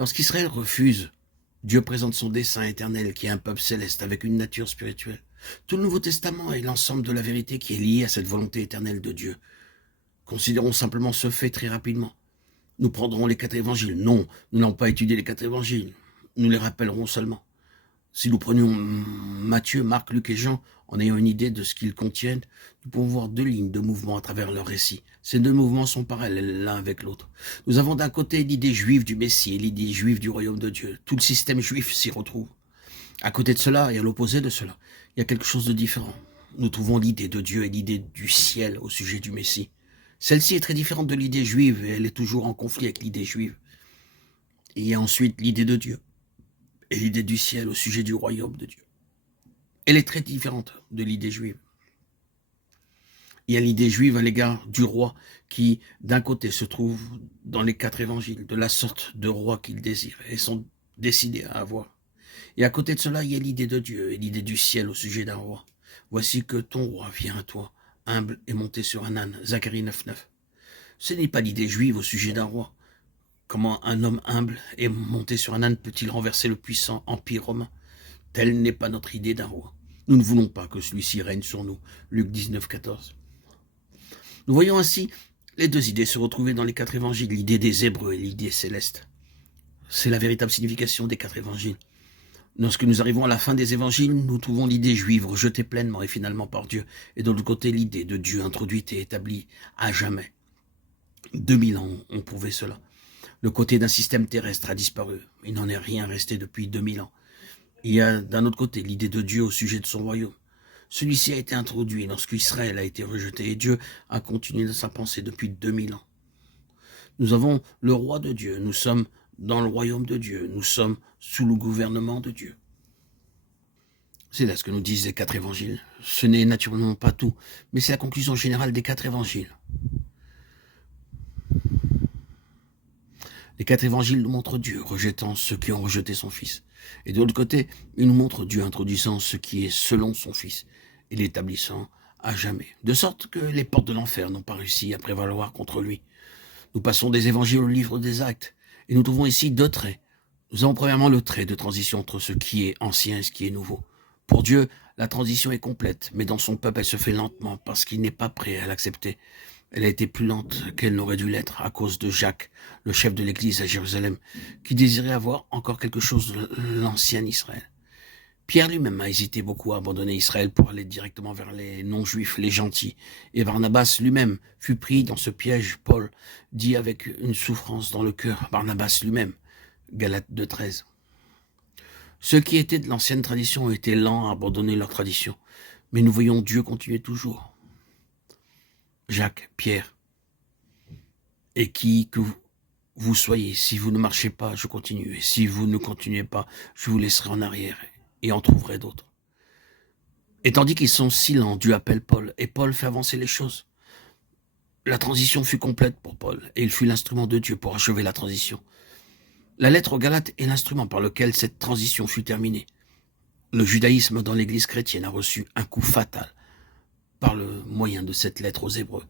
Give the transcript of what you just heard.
Lorsqu'Israël refuse, Dieu présente son dessein éternel qui est un peuple céleste avec une nature spirituelle. Tout le Nouveau Testament est l'ensemble de la vérité qui est liée à cette volonté éternelle de Dieu. Considérons simplement ce fait très rapidement. Nous prendrons les 4 évangiles. Non, nous n'allons pas étudier les 4 évangiles. Nous les rappellerons seulement. Si nous prenions Matthieu, Marc, Luc et Jean, en ayant une idée de ce qu'ils contiennent, nous pouvons voir 2 lignes de mouvement à travers leur récit. Ces 2 mouvements sont parallèles l'un avec l'autre. Nous avons d'un côté l'idée juive du Messie et l'idée juive du royaume de Dieu. Tout le système juif s'y retrouve. À côté de cela et à l'opposé de cela, il y a quelque chose de différent. Nous trouvons l'idée de Dieu et l'idée du ciel au sujet du Messie. Celle-ci est très différente de l'idée juive et elle est toujours en conflit avec l'idée juive. Et il y a ensuite l'idée de Dieu et l'idée du ciel au sujet du royaume de Dieu. Elle est très différente de l'idée juive. Il y a l'idée juive à l'égard du roi qui, d'un côté, se trouve dans les 4 évangiles, de la sorte de roi qu'ils désirent et sont décidés à avoir. Et à côté de cela, il y a l'idée de Dieu et l'idée du ciel au sujet d'un roi. Voici que ton roi vient à toi, humble et monté sur un âne. Zacharie 9,9. Ce n'est pas l'idée juive au sujet d'un roi. Comment un homme humble et monté sur un âne peut-il renverser le puissant empire romain? Telle n'est pas notre idée d'un roi. Nous ne voulons pas que celui-ci règne sur nous. Luc 19, 14. Nous voyons ainsi les 2 idées se retrouver dans les 4 évangiles, l'idée des Hébreux et l'idée céleste. C'est la véritable signification des 4 évangiles. Lorsque nous arrivons à la fin des évangiles, nous trouvons l'idée juive rejetée pleinement et finalement par Dieu, et de l'autre côté l'idée de Dieu introduite et établie à jamais. 2000 ans ont prouvé cela. Le côté d'un système terrestre a disparu. Il n'en est rien resté depuis 2000 ans. Il y a d'un autre côté l'idée de Dieu au sujet de son royaume. Celui-ci a été introduit lorsqu'Israël a été rejeté et Dieu a continué dans sa pensée depuis 2000 ans. Nous avons le roi de Dieu, nous sommes dans le royaume de Dieu, nous sommes sous le gouvernement de Dieu. C'est là ce que nous disent les 4 évangiles. Ce n'est naturellement pas tout, mais c'est la conclusion générale des 4 évangiles. Les 4 évangiles nous montrent Dieu rejetant ceux qui ont rejeté son Fils. Et de l'autre côté, ils nous montrent Dieu introduisant ce qui est selon son Fils et l'établissant à jamais. De sorte que les portes de l'enfer n'ont pas réussi à prévaloir contre lui. Nous passons des évangiles au livre des Actes et nous trouvons ici 2 traits. Nous avons premièrement le trait de transition entre ce qui est ancien et ce qui est nouveau. Pour Dieu, la transition est complète, mais dans son peuple, elle se fait lentement parce qu'il n'est pas prêt à l'accepter. Elle a été plus lente qu'elle n'aurait dû l'être à cause de Jacques, le chef de l'église à Jérusalem, qui désirait avoir encore quelque chose de l'ancien Israël. Pierre lui-même a hésité beaucoup à abandonner Israël pour aller directement vers les non-juifs, les gentils. Et Barnabas lui-même fut pris dans ce piège. Paul dit avec une souffrance dans le cœur, Barnabas lui-même, Galates 2,13. Ceux qui étaient de l'ancienne tradition ont été lents à abandonner leur tradition. Mais nous voyons Dieu continuer toujours. Jacques, Pierre, et qui que vous soyez, si vous ne marchez pas, je continue. Et si vous ne continuez pas, je vous laisserai en arrière et en trouverai d'autres. Et tandis qu'ils sont si lents, Dieu appelle Paul, et Paul fait avancer les choses. La transition fut complète pour Paul, et il fut l'instrument de Dieu pour achever la transition. La lettre aux Galates est l'instrument par lequel cette transition fut terminée. Le judaïsme dans l'église chrétienne a reçu un coup fatal par le moyen de cette lettre aux Hébreux.